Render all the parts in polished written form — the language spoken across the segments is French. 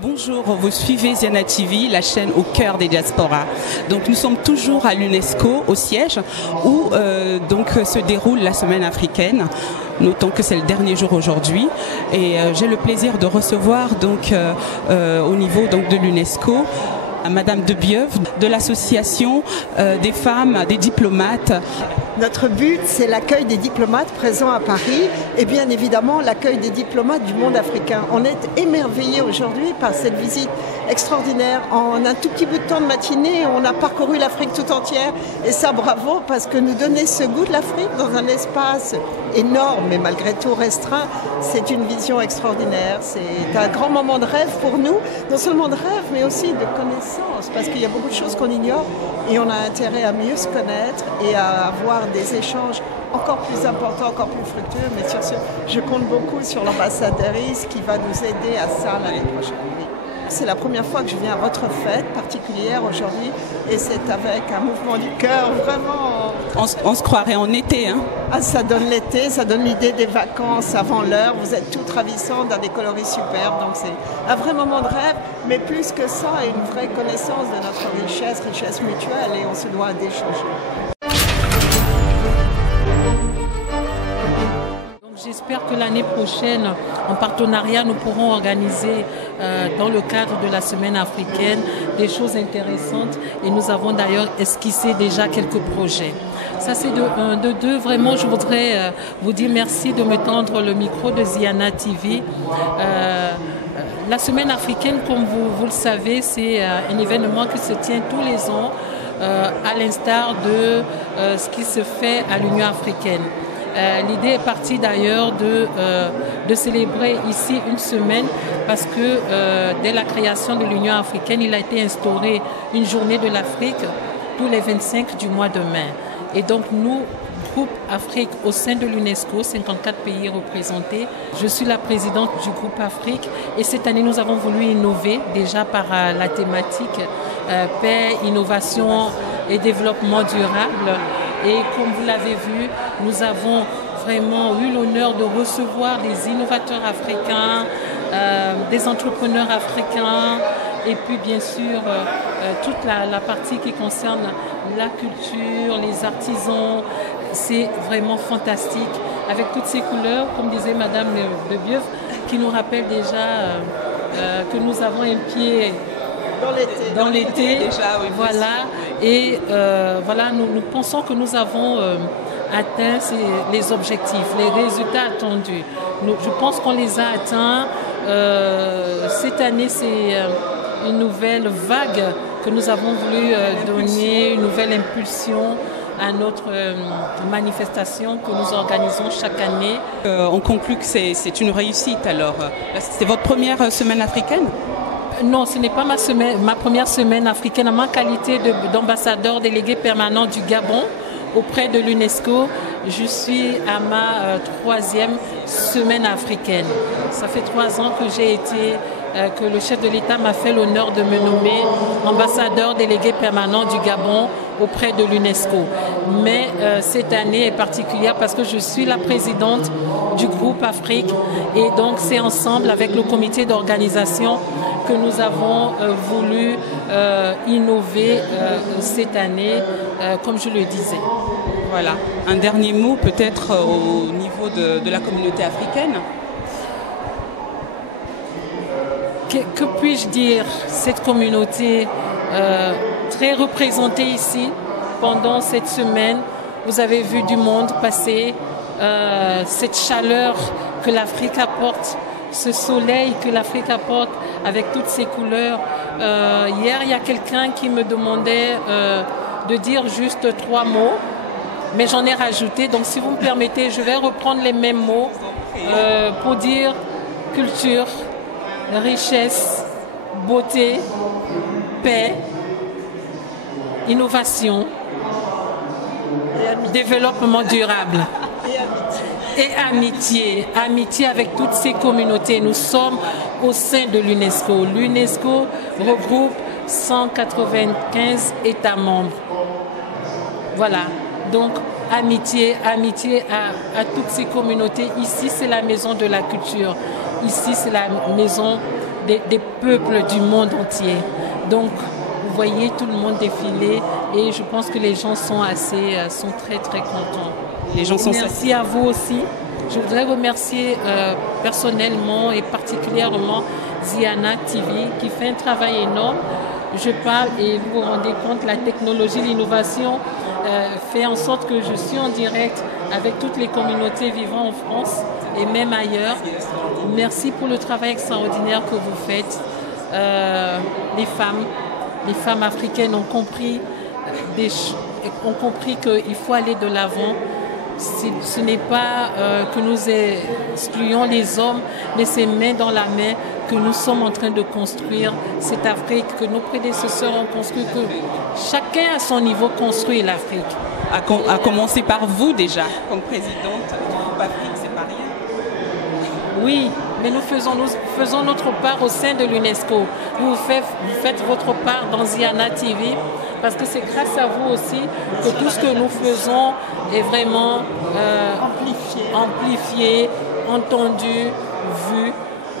Bonjour, vous suivez Ziana TV, la chaîne au cœur des diasporas. Donc nous sommes toujours à l'UNESCO, au siège, où se déroule la semaine africaine. Notons que c'est le dernier jour aujourd'hui. Et j'ai le plaisir de recevoir au niveau de l'UNESCO Madame Debieuf de l'association des femmes, des diplomates. Notre but, c'est l'accueil des diplomates présents à Paris et bien évidemment l'accueil des diplomates du monde africain. On est émerveillés aujourd'hui par cette visite extraordinaire. En un tout petit bout de temps de matinée, on a parcouru l'Afrique tout entière et ça, bravo, parce que nous donner ce goût de l'Afrique dans un espace énorme mais malgré tout restreint, c'est une vision extraordinaire. C'est un grand moment de rêve pour nous, non seulement de rêve mais aussi de connaissance, parce qu'il y a beaucoup de choses qu'on ignore et on a intérêt à mieux se connaître et à avoir des échanges encore plus importants, encore plus fructueux. Mais sur ce, je compte beaucoup sur l'ambassadeur Iris qui va nous aider à ça l'année prochaine. C'est la première fois que je viens à votre fête particulière aujourd'hui et c'est avec un mouvement du cœur vraiment. On se croirait en été, hein? Ah, ça donne l'été, ça donne l'idée des vacances avant l'heure. Vous êtes toutes ravissantes, dans des coloris superbes, donc c'est un vrai moment de rêve. Mais plus que ça, une vraie connaissance de notre richesse mutuelle et on se doit d'échanger. J'espère que l'année prochaine, en partenariat, nous pourrons organiser dans le cadre de la semaine africaine des choses intéressantes et nous avons d'ailleurs esquissé déjà quelques projets. Ça c'est de un. De deux, vraiment je voudrais vous dire merci de me tendre le micro de Ziana TV. La semaine africaine, comme vous le savez, c'est un événement qui se tient tous les ans à l'instar de ce qui se fait à l'Union africaine. L'idée est partie d'ailleurs de célébrer ici une semaine parce que dès la création de l'Union africaine, il a été instauré une journée de l'Afrique tous les 25 du mois de mai. Et donc nous, groupe Afrique au sein de l'UNESCO, 54 pays représentés, je suis la présidente du groupe Afrique et cette année nous avons voulu innover déjà par la thématique paix, innovation et développement durable. Et comme vous l'avez vu, nous avons vraiment eu l'honneur de recevoir des innovateurs africains, des entrepreneurs africains et puis bien sûr toute la partie qui concerne la culture, les artisans. C'est vraiment fantastique avec toutes ces couleurs, comme disait Madame Debieuf, qui nous rappelle déjà que nous avons un pied dans l'été, déjà, oui, voilà. Et voilà, nous pensons que nous avons atteint les objectifs, les résultats attendus. Je pense qu'on les a atteints. Cette année, c'est une nouvelle vague que nous avons voulu donner, une nouvelle impulsion à notre manifestation que nous organisons chaque année. On conclut que c'est une réussite alors. C'est votre première semaine africaine ? Non, ce n'est pas ma première semaine africaine. En ma qualité d'ambassadeur délégué permanent du Gabon auprès de l'UNESCO, je suis à ma troisième semaine africaine. Ça fait 3 ans que que le chef de l'État m'a fait l'honneur de me nommer ambassadeur délégué permanent du Gabon auprès de l'UNESCO. Mais cette année est particulière parce que je suis la présidente du groupe Afrique et donc c'est ensemble avec le comité d'organisation que nous avons voulu innover cette année, comme je le disais. Voilà. Un dernier mot peut-être au niveau de la communauté africaine. Que puis-je dire? Cette communauté très représentée ici pendant cette semaine, vous avez vu du monde passer, cette chaleur que l'Afrique apporte, ce soleil que l'Afrique apporte avec toutes ses couleurs. Hier, il y a quelqu'un qui me demandait de dire juste 3 mots, mais j'en ai rajouté. Donc si vous me permettez, je vais reprendre les mêmes mots pour dire culture, richesse, beauté, paix, innovation, développement durable et amitié. Amitié avec toutes ces communautés. Nous sommes au sein de l'UNESCO. L'UNESCO regroupe 195 États membres. Voilà. Donc, amitié à toutes ces communautés. Ici, c'est la maison de la culture. Ici, c'est la maison des peuples du monde entier. Donc, vous voyez tout le monde défiler et je pense que les gens sont très très contents. Les gens sont Merci à vous aussi. Je voudrais remercier personnellement et particulièrement Ziana TV qui fait un travail énorme. Je parle et vous vous rendez compte, la technologie, l'innovation fait en sorte que je suis en direct avec toutes les communautés vivant en France et même ailleurs. Merci pour le travail extraordinaire que vous faites. Les femmes africaines ont compris qu'il faut aller de l'avant. Ce n'est pas que nous excluons les hommes, mais c'est main dans la main que nous sommes en train de construire cette Afrique, que nos prédécesseurs ont construit, que chacun à son niveau construit l'Afrique. À commencer par vous déjà, comme présidente du groupe Afrique, c'est pas rien. Oui, mais nous faisons notre part au sein de l'UNESCO. Vous faites votre part dans Ziana TV, parce que c'est grâce à vous aussi que tout ce que nous faisons est vraiment amplifié, entendu, vu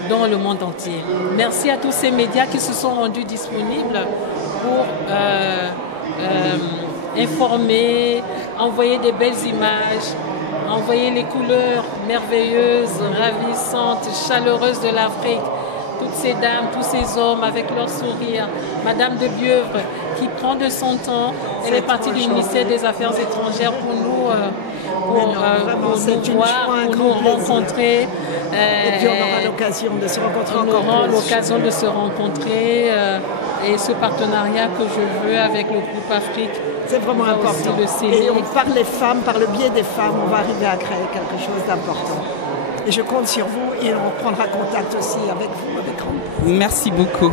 dans le monde entier. Merci à tous ces médias qui se sont rendus disponibles pour informer, envoyer des belles images, envoyer les couleurs merveilleuses, ravissantes, chaleureuses de l'Afrique. Toutes ces dames, tous ces hommes avec leur sourire. Madame de Bieuvre qui prend de son temps. Elle est partie du ministère des Affaires étrangères pour nous voir, pour nous rencontrer. Et puis on aura l'occasion de se rencontrer encore plus. On aura l'occasion de se rencontrer et ce partenariat que je veux avec le groupe Afrique. C'est vraiment important. Et par les femmes, par le biais des femmes, on va arriver à créer quelque chose d'important. Et je compte sur vous et on prendra contact aussi avec vous avec grand plaisir. Merci beaucoup.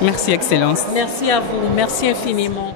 Merci, Excellence. Merci à vous. Merci infiniment.